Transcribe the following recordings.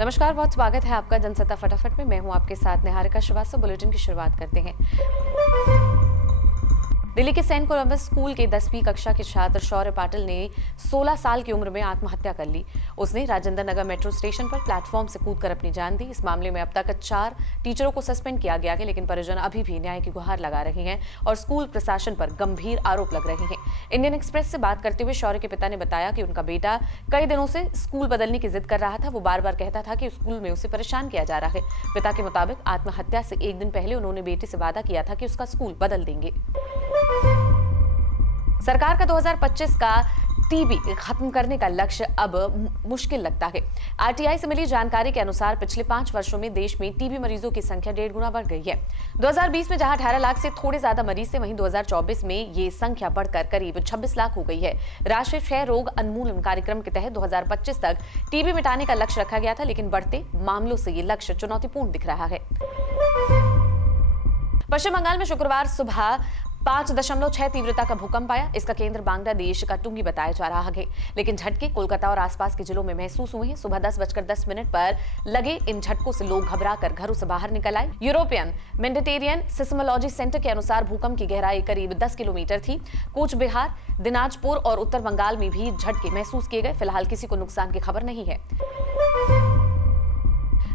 नमस्कार, बहुत स्वागत है आपका जनसत्ता फटाफट में। मैं हूं आपके साथ निहारिका श्रीवास्तव। बुलेटिन की शुरुआत करते हैं। दिल्ली के सेंट कोलंबस स्कूल के 10वीं कक्षा के छात्र शौर्य पाटिल ने 16 साल की उम्र में आत्महत्या कर ली। उसने राजेंद्र नगर मेट्रो स्टेशन पर प्लेटफॉर्म से कूदकर अपनी जान दी। इस मामले में अब तक 4 टीचरों को सस्पेंड किया गया है, लेकिन परिजन अभी भी न्याय की गुहार लगा रहे हैं और स्कूल प्रशासन पर गंभीर आरोप लग रहे हैं। इंडियन एक्सप्रेस से बात करते हुए शौर्य के पिता ने बताया कि उनका बेटा कई दिनों से स्कूल बदलने की जिद कर रहा था। वो बार बार कहता था कि स्कूल में उसे परेशान किया जा रहा है। पिता के मुताबिक आत्महत्या से एक दिन पहले उन्होंने बेटे से वादा किया था कि उसका स्कूल बदल देंगे। सरकार का 2025 का टीबी खत्म करने का लक्ष्य अब मुश्किल लगता है। आरटीआई से मिली जानकारी के अनुसार पिछले 5 वर्षों में देश में टीबी मरीजों की संख्या 1.5 गुना बढ़ गई है। 2020 में जहां 18 लाख से थोड़े ज्यादा मरीज थे, वहीं 2024 में ये संख्या बढ़कर करीब 26 लाख हो गई है। राष्ट्रीय क्षय रोग उन्मूलन कार्यक्रम के तहत 2025 तक टीबी मिटाने का लक्ष्य रखा गया था, लेकिन बढ़ते मामलों से ये लक्ष्य चुनौतीपूर्ण दिख रहा है। पश्चिम बंगाल में शुक्रवार सुबह 5.6 तीव्रता का भूकंप आया। इसका केंद्र बांग्लादेश का टुंगी बताया जा रहा है, लेकिन झटके कोलकाता और आसपास के जिलों में महसूस हुए हैं। सुबह 10:10 पर लगे इन झटकों से लोग घबराकर घरों से बाहर निकल आए। यूरोपियन मेडिटेरियन सिस्मोलॉजी सेंटर के अनुसार भूकंप की गहराई करीब 10 किलोमीटर थी। कूच बिहार, दिनाजपुर और उत्तर बंगाल में भी झटके महसूस किए गए। फिलहाल किसी को नुकसान की खबर नहीं है।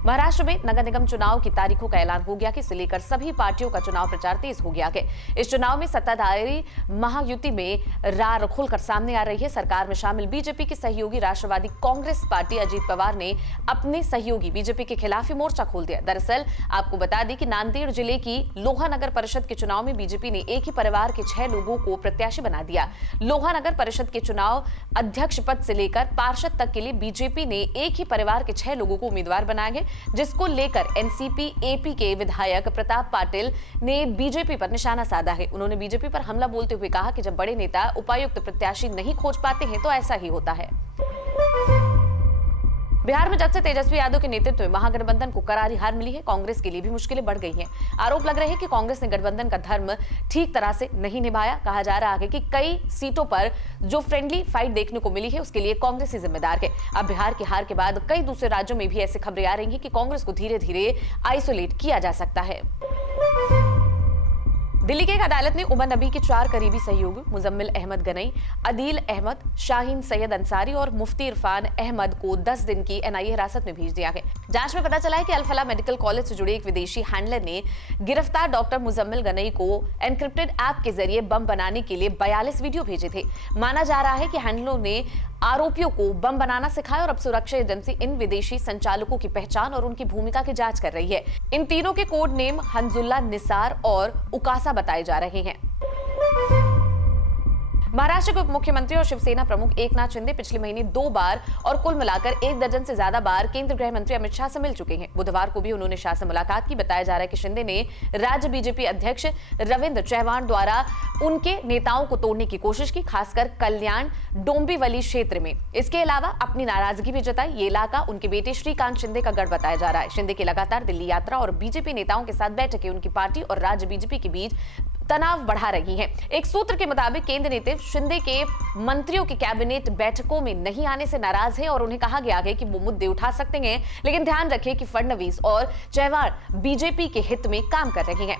महाराष्ट्र में नगर निगम चुनाव की तारीखों का ऐलान हो गया कि इसे लेकर सभी पार्टियों का चुनाव प्रचार तेज हो गया है। इस चुनाव में सत्ताधारी महायुति में रार खुलकर सामने आ रही है। सरकार में शामिल बीजेपी के सहयोगी राष्ट्रवादी कांग्रेस पार्टी अजीत पवार ने अपने सहयोगी बीजेपी के खिलाफ ही मोर्चा खोल दिया। दरअसल आपको बता दें कि नांदेड़ जिले की लोहा नगर परिषद के चुनाव में बीजेपी ने एक ही परिवार के 6 लोगों को प्रत्याशी बना दिया। लोहा नगर परिषद के चुनाव अध्यक्ष पद से लेकर पार्षद तक के लिए बीजेपी ने एक ही परिवार के 6 लोगों को उम्मीदवार बनाया है, जिसको लेकर एनसीपी एपी के विधायक प्रताप पाटिल ने बीजेपी पर निशाना साधा है। उन्होंने बीजेपी पर हमला बोलते हुए कहा कि जब बड़े नेता उपायुक्त प्रत्याशी नहीं खोज पाते हैं तो ऐसा ही होता है। बिहार में जब से तेजस्वी यादव के नेतृत्व में महागठबंधन को करारी हार मिली है, कांग्रेस के लिए भी मुश्किलें बढ़ गई हैं। आरोप लग रहे हैं कि कांग्रेस ने गठबंधन का धर्म ठीक तरह से नहीं निभाया। कहा जा रहा है कि कई सीटों पर जो फ्रेंडली फाइट देखने को मिली है, उसके लिए कांग्रेस ही जिम्मेदार है। अब बिहार की हार के बाद कई दूसरे राज्यों में भी ऐसी खबरें आ रही हैं कि कांग्रेस को धीरे धीरे आइसोलेट किया जा सकता है। दिल्ली की एक अदालत ने उमर नबी के 4 करीबी सहयोगी मुजम्मिल अहमद गनई, अदील अहमद, शाहीन सैयद अंसारी और मुफ्ती इरफान अहमद को 10 दिन की एनआईए हिरासत में भेज दिया है। जांच में पता चला है कि अल फलाह मेडिकल कॉलेज से जुड़े एक विदेशी हैंडलर ने गिरफ्तार डॉक्टर मुजम्मिल गनई को एनक्रिप्टेड ऐप के जरिए बम बनाने के लिए 42 वीडियो भेजे थे। माना जा रहा है कि हैंडलरों ने आरोपियों को बम बनाना सिखाया और अब सुरक्षा एजेंसी इन विदेशी संचालकों की पहचान और उनकी भूमिका की जांच कर रही है। इन तीनों के कोड नेम हंजुल्ला, निसार और उकासा बताए जा रहे हैं। महाराष्ट्र के उप मुख्यमंत्री और शिवसेना प्रमुख एकनाथ शिंदे पिछले महीने 2 बार और कुल मिलाकर 1 दर्जन से ज्यादा बार केंद्रीय गृह मंत्री अमित शाह से मिल चुके हैं। बुधवार को भी उन्होंने शाह से मुलाकात की। बताया जा रहा है कि शिंदे ने राज्य बीजेपी अध्यक्ष रविंद्र चव्हाण द्वारा उनके नेताओं को तोड़ने की कोशिश की, खासकर कल्याण डोंबिवली क्षेत्र में। इसके अलावा अपनी नाराजगी भी जताई। ये इलाका उनके बेटे श्रीकांत शिंदे का गढ़ बताया जा रहा है। शिंदे की लगातार दिल्ली यात्रा और बीजेपी नेताओं के साथ बैठकें उनकी पार्टी और राज्य बीजेपी के बीच तनाव बढ़ा रही हैं। एक सूत्र के मुताबिक केंद्र नेता शिंदे के मंत्रियों की कैबिनेट बैठकों में नहीं आने से नाराज हैं और उन्हें कहा गया है कि वो मुद्दे उठा सकते हैं, लेकिन ध्यान रखें कि फडणवीस और चव्हाण बीजेपी के हित में काम कर रहे हैं।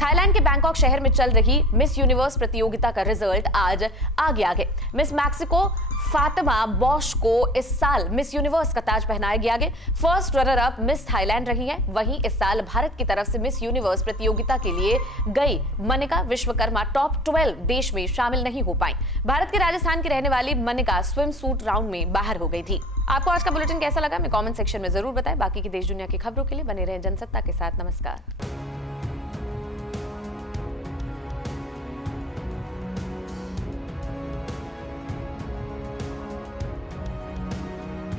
थाईलैंड के बैंकॉक शहर में चल रही मिस यूनिवर्स प्रतियोगिता का रिजल्ट आज आ गया है। मिस मैक्सिको फातिमा बॉश को इस साल मिस यूनिवर्स का ताज पहनाया गया है। First runner up miss Thailand रही है। वहीं इस साल भारत की तरफ से मिस यूनिवर्स प्रतियोगिता के लिए गई मनिका विश्वकर्मा टॉप 12 देश में शामिल नहीं हो पाई। भारत के राजस्थान की रहने वाली मनिका स्विम सूट राउंड में बाहर हो गई थी। आपको आज का बुलेटिन कैसा लगा, मैं कमेंट सेक्शन में जरूर बताएं। बाकी की देश दुनिया की खबरों के लिए बने रहें जनसत्ता के साथ। नमस्कार।